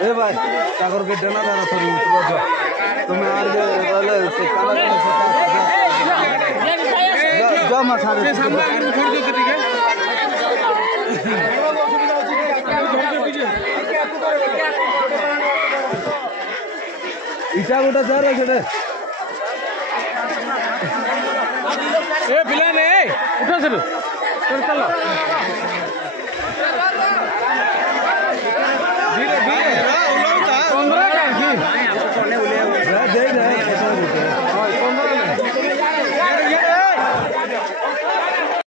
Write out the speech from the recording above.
ए भाई सागर के देना था थोड़ी उतर जा तुम्हें आर जे वाले से काला जा मत सारे से सामने छोड़ दो ठीक है इटा गोटा जा रहा छे ए पिला ने उठा चल चल